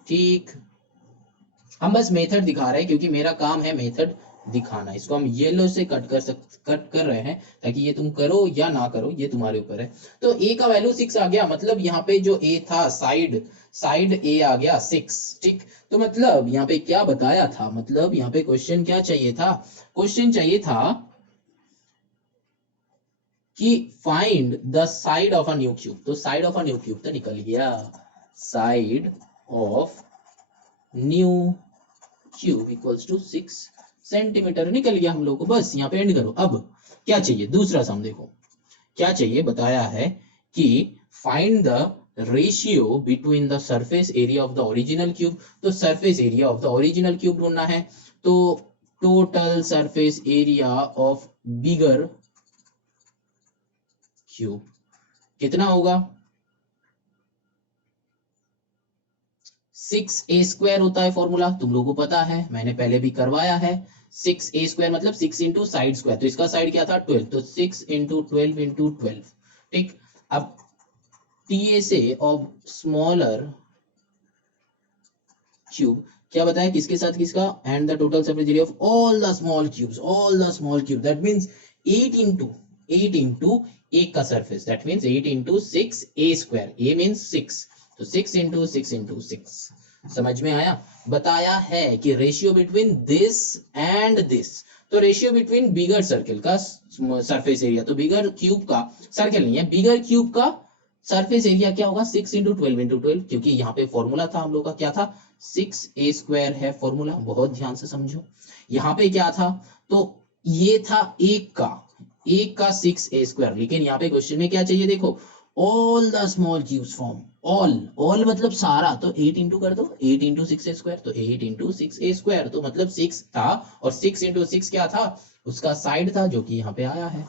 ठीक। हम बस मेथड दिखा रहे हैं, क्योंकि मेरा काम है मेथड दिखाना, इसको हम येलो से कट कर रहे हैं, ताकि ये तुम करो या ना करो ये तुम्हारे ऊपर है। तो ए का वैल्यू 6 आ गया, मतलब यहाँ पे जो ए था साइड साइड ए आ गया 6, ठीक। तो मतलब यहाँ पे क्या बताया था, मतलब यहाँ पे क्वेश्चन क्या चाहिए था, क्वेश्चन चाहिए था कि find the side of a new cube. तो side of a new cube तो निकल गया, side of new cube equals to 6 centimetre, निकल गया हम लोग को। बस यहाँ पे एंड करो। अब क्या चाहिए, दूसरा सम देखो क्या चाहिए, बताया है कि find the ratio between the surface area of the original cube. तो surface area of the original cube ढूंढना है, तो total surface area of bigger cube कितना होगा, 6a² होता है फॉर्मूला, तुम लोगों को पता है, मैंने पहले भी करवाया है। 6a² मतलब 6 इंटू साइड स्क्वायर, तो इसका साइड क्या था 12, तो 6 इंटू 12 इंटू 12, ठीक। अब TA से ऑफ स्मॉलर क्यूब, क्या बताया, किसके साथ किसका, and the total surface area of all the small cube, that means 8 into एक का surface, that means 8 into 6 A square, A means 6, तो 6 इंटू 6 इंटू 6। समझ में आया। बताया है कि ratio between this and this, तो रेशियो बिटवीन बिगर सर्किल का सरफेस एरिया, तो बिगर क्यूब का, सर्किल नहीं है, बिगर क्यूब का सरफेस एरिया क्या होगा, 6 इंटू 12 इंटू 12, क्योंकि यहाँ पे फॉर्मूला था हम लोग का, क्या था, 6a स्क्वायर है फॉर्मूला, बहुत ध्यान से समझो। यहाँ पे क्या था, तो ये था एक का 6a स्क्वायर, लेकिन यहाँ पे क्वेश्चन में क्या चाहिए, देखो, all the small cubes form, all मतलब सारा, तो 8 इंटू कर दो, 8 इंटू 6 स्क्वायर, तो 8 इंटू 6a स्क्वायर, तो मतलब 6 था, और 6 इंटू 6 क्या था, उसका साइड था, जो कि यहाँ पे आया है।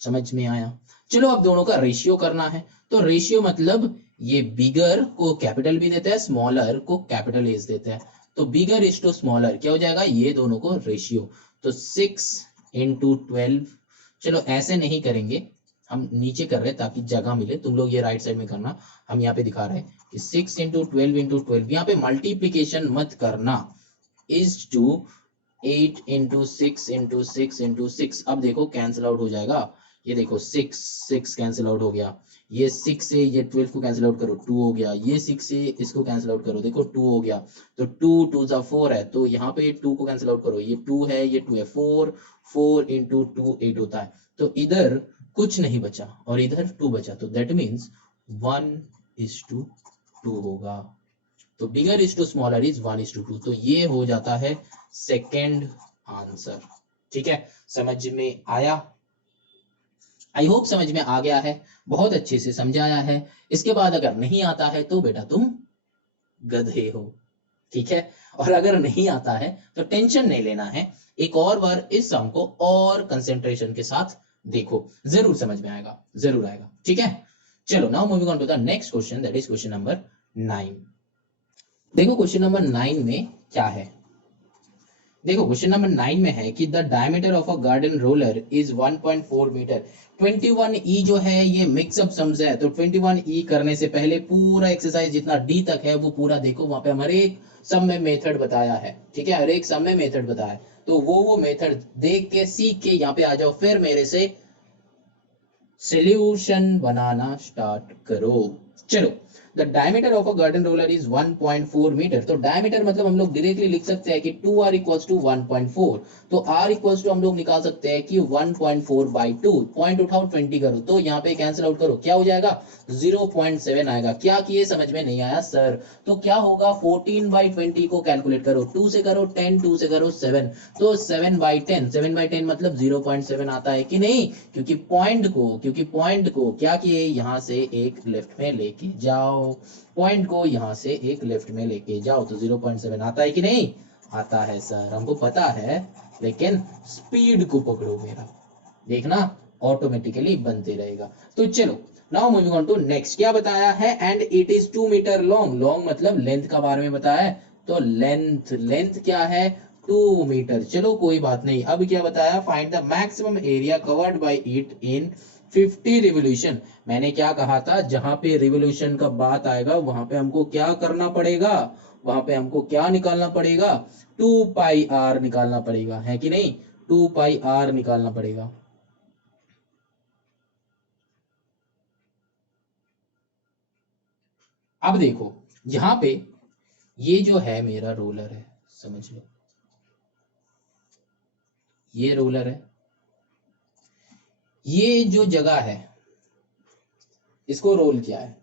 समझ में आया। चलो अब दोनों का रेशियो करना है, तो रेशियो मतलब ये बिगर को कैपिटल भी देता है, स्मॉलर को कैपिटल एस देता है, तो बिगर इज टू स्मॉलर क्या हो जाएगा, ये दोनों को रेशियो, तो 6 इंटू 12, चलो ऐसे नहीं करेंगे, हम नीचे कर रहे हैं ताकि जगह मिले, तुम लोग ये राइट साइड में करना, हम यहाँ पे दिखा रहे हैं कि 6 इंटू 12 इंटू 12, यहाँ पे मल्टीप्लीकेशन मत करना, is to 8 into 6 into 6 into 6, अब देखो कैंसिल आउट हो जाएगा, ये देखो 6 कैंसिल आउट हो गया, ये 6 से ये 12 को कैंसिल आउट करो 2 हो गया, ये 6 से इसको कैंसिल आउट करो, देखो 2 हो गया, तो 2 जा 4 है, तो यहाँ पे 2 को कैंसिल आउट करो, ये 2 है, ये 2 है, 4 इंटू 2 8 होता है, तो इधर कुछ नहीं बचा और इधर 2 बचा, तो दैट मीन्स 1:2 होगा, तो बिगर इज टू स्मॉलर इज 1:2, तो ये हो जाता है सेकेंड आंसर। ठीक है, समझ में आया, आई होप समझ में आ गया है, बहुत अच्छे से समझाया है। इसके बाद अगर नहीं आता है तो बेटा तुम गधे हो, ठीक है, और अगर नहीं आता है तो टेंशन नहीं लेना है, एक और बार इस सम को और कंसेंट्रेशन के साथ देखो, जरूर समझ में आएगा, जरूर आएगा, ठीक है। चलो now moving on to the next question, that is question number 9। देखो क्वेश्चन नंबर 9 में क्या है, देखो क्वेश्चन नंबर 9 में है कि the diameter of a garden roller is 1.4 metre. 21E जो है ये मिक्सअप सम्स है, तो 21E करने से पहले पूरा एक्सरसाइज जितना डी तक है वो पूरा देखो, वहां पे हमारे एक सम में मेथड बताया है, ठीक है, हर एक सम में मेथड बताया है, तो वो मेथड देख के सीख के यहाँ पे आ जाओ, फिर मेरे से सॉल्यूशन बनाना स्टार्ट करो। चलो, the diameter of a garden roller is 1.4 metre, तो डायमीटर मतलब हम लोग डायरेक्टली लिख सकते हैं कि 2r इक्वल्स टू 1.4, तो r इक्वल्स टू हम लोग निकाल सकते हैं कि 1.4 बाई 2, पॉइंट उठाओ 20 करो, तो यहाँ पे कैंसिल आउट करो, क्या हो जाएगा 0.7 आएगा। क्या किए समझ में नहीं आया सर, तो क्या होगा 14/20 को कैलकुलेट करो, 2 से करो 10, 2 से करो 7, तो 7/10, 7/10 मतलब 0.7 आता है कि नहीं, क्योंकि पॉइंट को क्या किए, यहाँ से एक लेफ्ट में लेके जाओ, पॉइंट को यहाँ से एक लेफ्ट में लेके जाओ, तो 0.7 आता है कि नहीं, आता है सर, हमको पता है, लेकिन स्पीड को पकड़ो मेरा, देखना ऑटोमेटिकली बनते रहेगा। तो चलो now moving on to next, क्या बताया है, and it is 2 metre long, long मतलब लेंथ का बारे में बताया है, तो लेंथ क्या है 2 मीटर, चलो कोई बात नहीं। अब क्या बताया, find the maximum area covered by it in 50 revolution. मैंने क्या कहा था, जहां पे रिवोल्यूशन का बात आएगा वहां पे हमको क्या करना पड़ेगा, वहां पे हमको क्या निकालना पड़ेगा, 2πr निकालना पड़ेगा, है कि नहीं, 2πr निकालना पड़ेगा। अब देखो यहां पे ये जो है मेरा रोलर है, समझ लो ये रोलर है, ये जो जगह है इसको रोल किया है,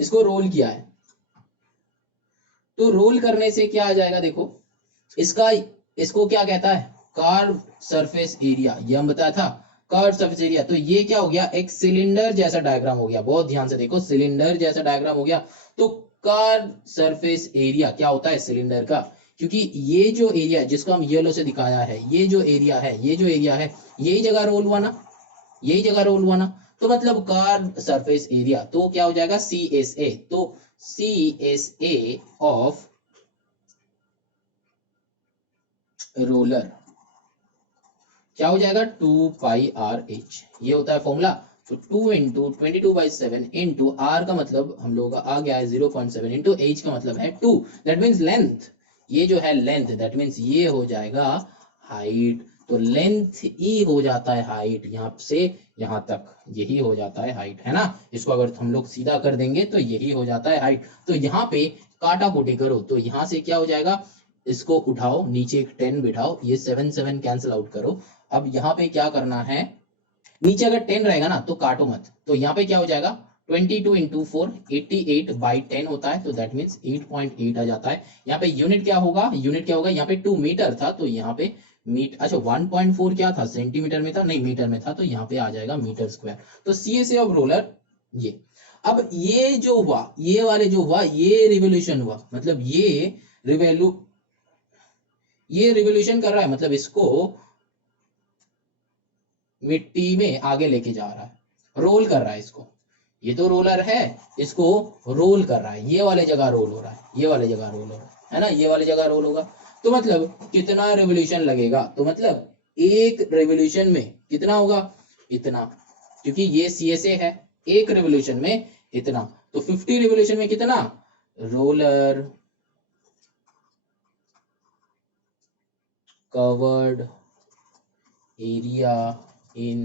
इसको रोल किया है, तो रोल करने से क्या आ जाएगा, देखो इसका, इसको क्या कहता है, कर्व सरफेस एरिया, ये हम बताया था कर्व सरफेस एरिया, तो ये क्या हो गया, एक सिलेंडर जैसा डायग्राम हो गया, बहुत ध्यान से देखो, सिलेंडर जैसा डायग्राम हो गया, तो कर्व सरफेस एरिया क्या होता है सिलेंडर का, क्योंकि ये जो एरिया जिसको हम येलो से दिखाया है, ये जो एरिया है, ये जो एरिया है, यही जगह रोल हुआ ना, यही जगह रोल हुआ ना, तो मतलब कर्व सरफेस एरिया, तो क्या हो जाएगा CSA, तो CSA ऑफ रोलर क्या हो जाएगा 2πRh, ये होता है फॉर्मूला, तो 2 इंटू 22/7 इंटू आर का मतलब हम लोगों का आ गया है 0.7 इंटू एच का मतलब है 2, दैट मीन्स लेंथ, ये जो है लेंथ, दैट मीन्स ये हो जाएगा हाइट। तो लेंथ ई हो जाता है हाइट, यहाँ से यहाँ तक यही हो जाता है हाइट, है ना। इसको अगर हम लोग सीधा कर देंगे तो यही हो जाता है हाइट। तो यहाँ पे काटा कुटी करो तो यहाँ से क्या हो जाएगा, इसको उठाओ, नीचे एक 10 बिठाओ, ये 7 कैंसिल आउट करो। अब यहाँ पे क्या करना है, नीचे अगर 10 रहेगा ना तो काटो मत, तो यहाँ पे क्या हो जाएगा 22 इंटू 4 88/10 होता है, तो दैट मीन्स 8.8 आ जाता है। यहाँ पे यूनिट क्या होगा, यूनिट क्या होगा, यहाँ पे 2 मीटर था तो यहाँ पे अच्छा 1.4 क्या था, सेंटीमीटर में था, नहीं मीटर में था, तो यहाँ पे आ जाएगा मीटर स्क्वायर। तो CSA ऑफ रोलर ये। अब ये जो हुआ, ये वाले जो हुआ, ये रिवोल्यूशन हुआ, मतलब ये रिवोल्यूशन कर रहा है, मतलब इसको मिट्टी में आगे लेके जा रहा है, रोल कर रहा है इसको। ये तो रोलर है, इसको रोल कर रहा है, ये वाले जगह रोल हो रहा है, ये वाले जगह रोल हो रहा है ना, ये वाले जगह रोल होगा। तो मतलब कितना रेवोल्यूशन लगेगा, तो मतलब एक रेवोल्यूशन में कितना होगा, इतना, क्योंकि ये CSA है, एक रेवोल्यूशन में इतना, तो 50 रेवोल्यूशन में कितना, roller covered area in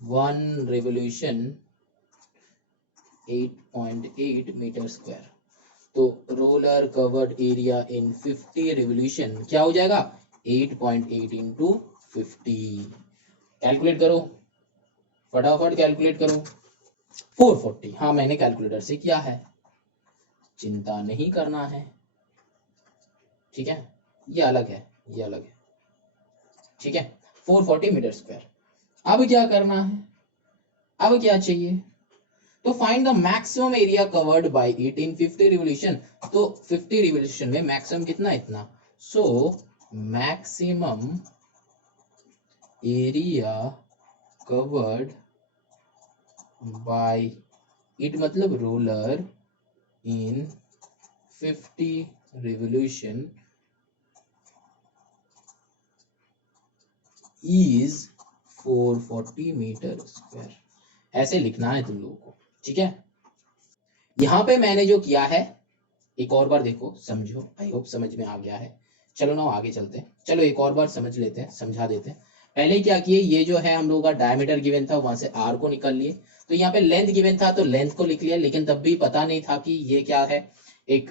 one revolution 8.8 metre square. तो roller covered area in 50 revolution क्या हो जाएगा 8.8 इंटू 50। कैलकुलेट करो, फटाफट कैलकुलेट करो। 440, हाँ मैंने कैलकुलेटर से किया है, चिंता नहीं करना है, ठीक है, ये अलग है, ये अलग है, ठीक है। 440 मीटर स्क्वायर। अब क्या करना है, अब क्या चाहिए, तो find the maximum area covered by it in 50 revolution. तो 50 रिवोल्यूशन में मैक्सिमम कितना, इतना, so maximum area covered by it मतलब roller in 50 revolution is 440 metre square. ऐसे लिखना है तुम लोगों को, ठीक है। यहां पे मैंने जो किया है, एक और बार देखो, समझो, आई होप समझ में आ गया है। चलो ना आगे चलते हैं, चलो एक और बार समझ लेते हैं, समझा देते हैं। पहले क्या किए, ये जो है हम लोगों का डायमीटर गिवन था, वहां से आर को निकाल लिए, तो यहाँ पे लेंथ गिवन था तो लेंथ को लिख लिया, लेकिन तब भी पता नहीं था कि ये क्या है, एक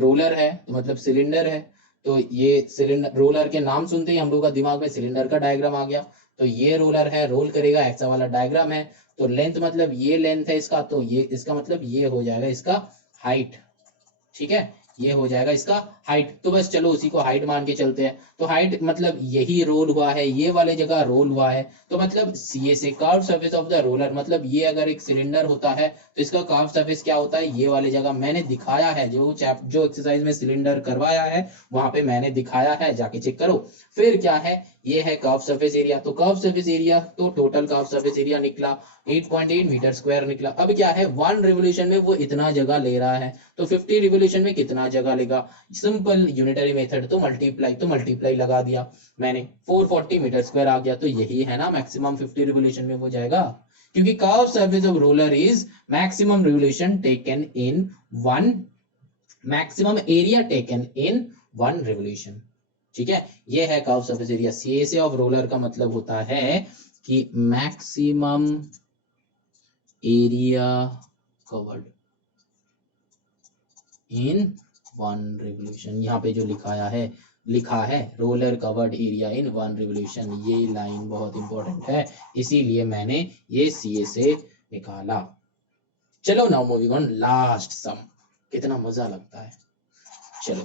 रोलर है, तो मतलब सिलेंडर है, तो ये सिलेंडर, रोलर के नाम सुनते ही हम लोग का दिमाग में सिलेंडर का डायग्राम आ गया, तो ये रोलर है, रोल करेगा, ऐसा वाला डायग्राम है। तो लेंथ मतलब ये लेंथ है इसका, तो ये इसका मतलब ये हो जाएगा इसका हाइट, ठीक है, ये हो जाएगा इसका हाइट। तो बस चलो उसी को हाइट मान के चलते हैं। तो हाइट मतलब यही रोल हुआ है, ये वाले जगह रोल हुआ है, तो मतलब CSA curve surface of the roller, मतलब ये अगर एक सिलेंडर होता है तो इसका कर्व सरफेस क्या होता है, ये वाले जगह मैंने दिखाया है, जो एक्सरसाइज में सिलेंडर करवाया है वहां पे मैंने दिखाया है, जाके चेक करो। फिर क्या है, ये है कर्व सरफेस एरिया, तो कर्व सरफेस एरिया, तो टोटल कर्व सरफेस एरिया निकला 8.8 मीटर स्क्वायर निकला। अब क्या है, 1 रिवोल्यूशन में वो इतना जगह ले रहा है, तो 50 रिवोल्यूशन में कितना जगह लेगा, सिंपल यूनिटरी मेथड, तो मल्टीप्लाई लगा दिया मैंने, 440 मीटर स्क्वायर आ गया। तो यही है ना मैक्सिमम 50 रिवोल्यूशन में हो जाएगा, क्योंकि curve surface of roller is maximum revolution taken in one, maximum area taken in 1 revolution, ठीक है। ये है curve surface area. CSA of roller का मतलब होता है कि maximum area covered in 1 revolution. यहाँ पे जो लिखा है रोलर कवर्ड एरिया इन 1 रिवोल्यूशन, ये लाइन बहुत इंपॉर्टेंट है, इसीलिए मैंने ये CSA निकाला। चलो नाउ मूविंग ऑन, लास्ट सम, कितना मजा लगता है। चलो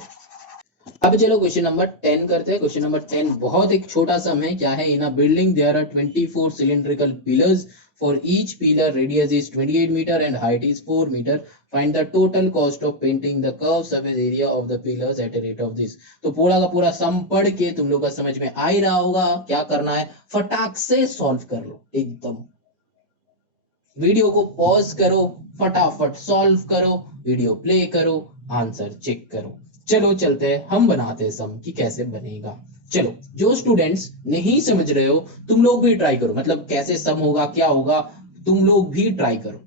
अब चलो क्वेश्चन नंबर 10 करते हैं। क्वेश्चन नंबर 10 बहुत एक छोटा सम है। क्या है, in a building there are 24 cylindrical pillars, for each pillar radius is 28 meter and height is 4 meter, find the total cost of painting the curved surface area of the pillars at a rate of this। तो पूरा का पूरा सम पढ़ के तुम लोग का समझ में आ ही रहा होगा, क्या करना है, फटाक से सॉल्व कर लो, एकदम वीडियो को पॉज करो, फटाफट सॉल्व करो, वीडियो प्ले करो, आंसर चेक करो। चलो चलते हैं, हम बनाते हैं सम कि कैसे बनेगा। चलो जो स्टूडेंट्स नहीं समझ रहे हो तुम लोग भी ट्राई करो, मतलब कैसे सम होगा क्या होगा, तुम लोग भी ट्राई करो।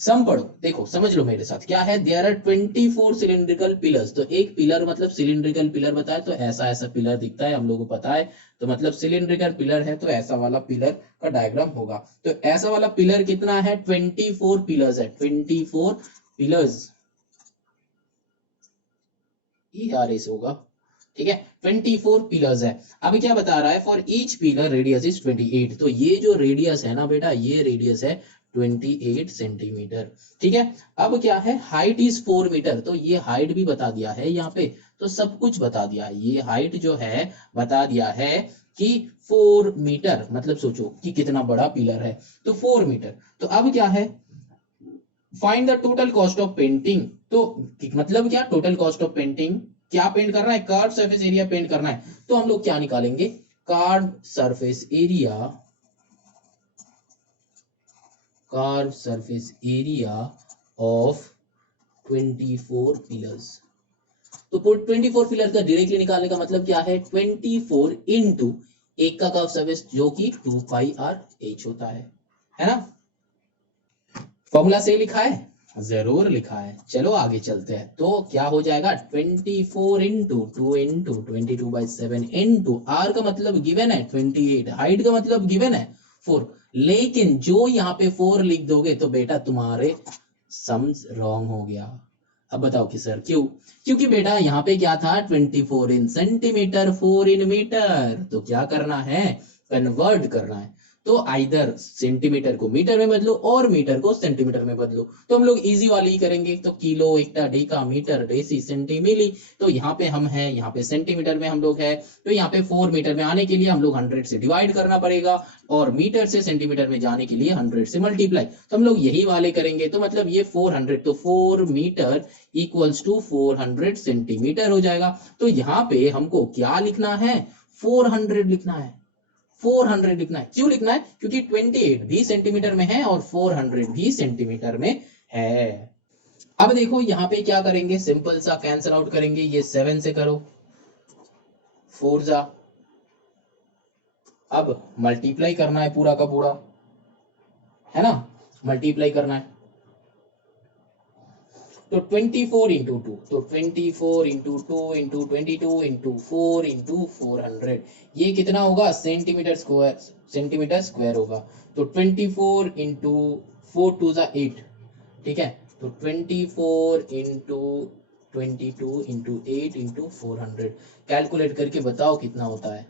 सम पढ़ो, देखो समझ लो मेरे साथ क्या है। There are 24 cylindrical pillars. तो एक पिलर मतलब सिलिंड्रिकल पिलर बताए तो ऐसा ऐसा पिलर दिखता है, हम लोगों को पता है। तो मतलब सिलिंड्रिकल पिलर है तो ऐसा वाला पिलर का डायग्राम होगा। तो ऐसा वाला पिलर कितना है, 24 पिलर्स है, 24 पिलर्स ERS होगा, ठीक है। 24 पिलर्स है। अब क्या बता रहा है, for each pillar radius is 28। तो ये जो रेडियस है ना बेटा, ये रेडियस है 28 सेंटीमीटर, ठीक है। अब क्या है, हाइट इज 4 मीटर। तो ये हाइट भी बता दिया है यहाँ पे, तो सब कुछ बता दिया है। ये हाइट जो है बता दिया है कि 4 मीटर, मतलब सोचो कि कितना बड़ा पिलर है, तो 4 मीटर। तो अब क्या है, find the total cost of painting. तो मतलब क्या, टोटल कॉस्ट ऑफ पेंटिंग, क्या पेंट करना है, कार्ड सरफेस एरिया पेंट करना है। तो हम लोग क्या निकालेंगे, card surface area, card surface area of 24 pillars. तो 24 पिलर का डायरेक्टली निकालने का मतलब क्या है, 24 इंटू एक का कर्व सरफेस जो कि 2 पाई आर एच होता है ना। फॉर्मूला से लिखा है, जरूर लिखा है। चलो आगे चलते हैं। तो क्या हो जाएगा, 24 इंटू 2 इंटू 22/7 इंटू आर का मतलब गिवन है 28, हाइट का मतलब गिवन है 4। लेकिन जो यहाँ पे 4 लिख दोगे तो बेटा तुम्हारे सम्स रॉन्ग हो गया। अब बताओ कि सर क्यों, क्योंकि बेटा यहाँ पे क्या था, 24 इन सेंटीमीटर, 4 इन मीटर। तो क्या करना है, कन्वर्ट करना है। तो आइदर सेंटीमीटर को मीटर में बदलो और मीटर को सेंटीमीटर में बदलो। तो हम लोग इजी वाली ही करेंगे। तो किलो, एकटा, डेका, मीटर, डेसी, सेंटीमिली। तो यहाँ पे हम हैं, यहाँ पे सेंटीमीटर में हम लोग है। तो यहाँ पे 4 मीटर में आने के लिए हम लोग 100 से डिवाइड करना पड़ेगा, और मीटर से सेंटीमीटर में जाने के लिए 100 से मल्टीप्लाई। तो हम लोग यही वाले करेंगे। तो मतलब ये 400, तो 4 मीटर इक्वल्स टू 400 सेंटीमीटर हो जाएगा। तो यहाँ पे हमको क्या लिखना है, 400 लिखना है। 400 लिखना है। क्यों लिखना है, क्योंकि 28 भी सेंटीमीटर में है और 400 भी सेंटीमीटर में है। अब देखो यहाँ पे क्या करेंगे, सिंपल सा कैंसिल आउट करेंगे। ये 7 से करो, 4 जा, अब मल्टीप्लाई करना है पूरा का पूरा, है ना, मल्टीप्लाई करना है। तो 24 इंटू 2, तो 24 इंटू 2 इंटू 22 इंटू 4 इंटू 400, ये कितना होगा, सेंटीमीटर स्क्वायर, सेंटीमीटर स्क्वायर होगा। तो 24 इंटू 4 टू जा 8, ठीक है। तो 24 इंटू 22 इंटू 8 इंटू 400, कैलकुलेट करके बताओ कितना होता है,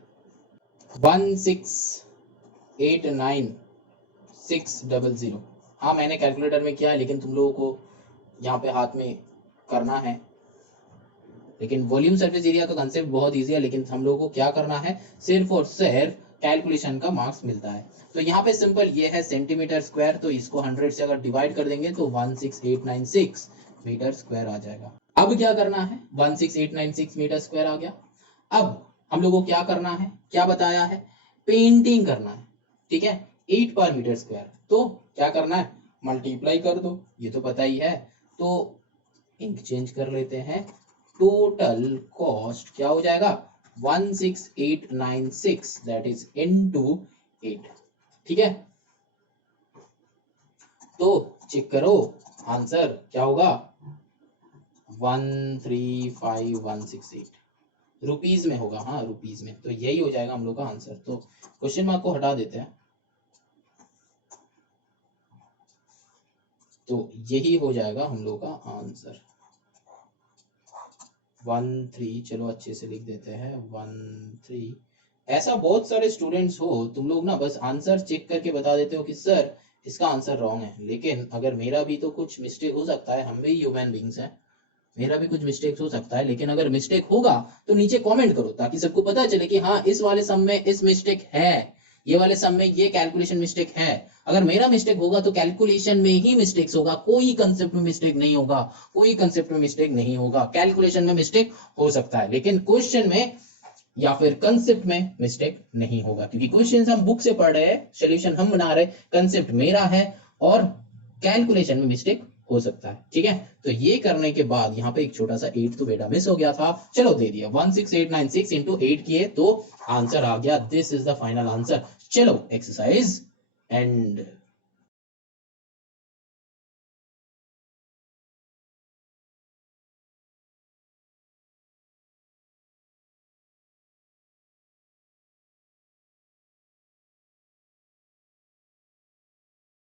1689600। हाँ मैंने कैलकुलेटर में किया है, लेकिन तुम लोगों को यहाँ पे हाथ में करना है। लेकिन वॉल्यूम सरफेस एरिया का कंसेप्ट बहुत इजी है, लेकिन हम लोगों को क्या करना है, सिर्फ और सिर्फ कैलकुलेशन का मार्क्स मिलता है। तो यहाँ पे सिंपल ये है सेंटीमीटर स्क्वायर, तो इसको 100 से अगर डिवाइड कर देंगे तो 16896 मीटर स्क्वायर आ जाएगा। अब क्या करना है, 16896 मीटर स्क्वायर आ गया। अब हम लोगों को क्या करना है, क्या बताया है, पेंटिंग करना है, ठीक है, 8 पर मीटर स्क्वायर। तो क्या करना है, मल्टीप्लाई कर दो, ये तो पता ही है। तो इंक चेंज कर लेते हैं। टोटल कॉस्ट क्या हो जाएगा, 16896, दैट इज इनटू 8, ठीक है। तो चेक करो आंसर क्या होगा, 135168 रुपीज में होगा, हाँ रुपीज में। तो यही हो जाएगा हम लोग का आंसर। तो क्वेश्चन मार्क को हटा देते हैं, तो यही हो जाएगा हम लोग का आंसर 13। चलो अच्छे से लिख देते हैं 13। ऐसा बहुत सारे स्टूडेंट्स हो, तुम लोग ना बस आंसर चेक करके बता देते हो कि सर इसका आंसर रॉन्ग है। लेकिन अगर मेरा भी तो कुछ मिस्टेक हो सकता है, हम भी ह्यूमन बींग्स हैं, मेरा भी कुछ मिस्टेक हो सकता है। लेकिन अगर मिस्टेक होगा तो नीचे कमेंट करो, ताकि सबको पता चले कि हाँ इस वाले सम में इस मिस्टेक है, ये वाले सम में ये कैलकुलेशन मिस्टेक है। अगर मेरा मिस्टेक होगा तो कैलकुलेशन में ही मिस्टेक्स होगा, कोई कंसेप्ट में मिस्टेक नहीं होगा, कोई कंसेप्ट में मिस्टेक नहीं होगा। कैलकुलेशन में मिस्टेक हो सकता है, लेकिन क्वेश्चन में या फिर कंसेप्ट में मिस्टेक नहीं होगा, क्योंकि क्वेश्चन हम बुक से पढ़ रहे हैं, सोल्यूशन हम बना रहे, कंसेप्ट मेरा है, और कैलकुलेशन में मिस्टेक हो सकता है, ठीक है। तो ये करने के बाद यहाँ पे एक छोटा सा 8 तो बेटा मिस हो गया था, चलो दे दिया। 16896 इंटू 8 किए तो आंसर आ गया। This is the final answer. चलो एक्सरसाइज एंड।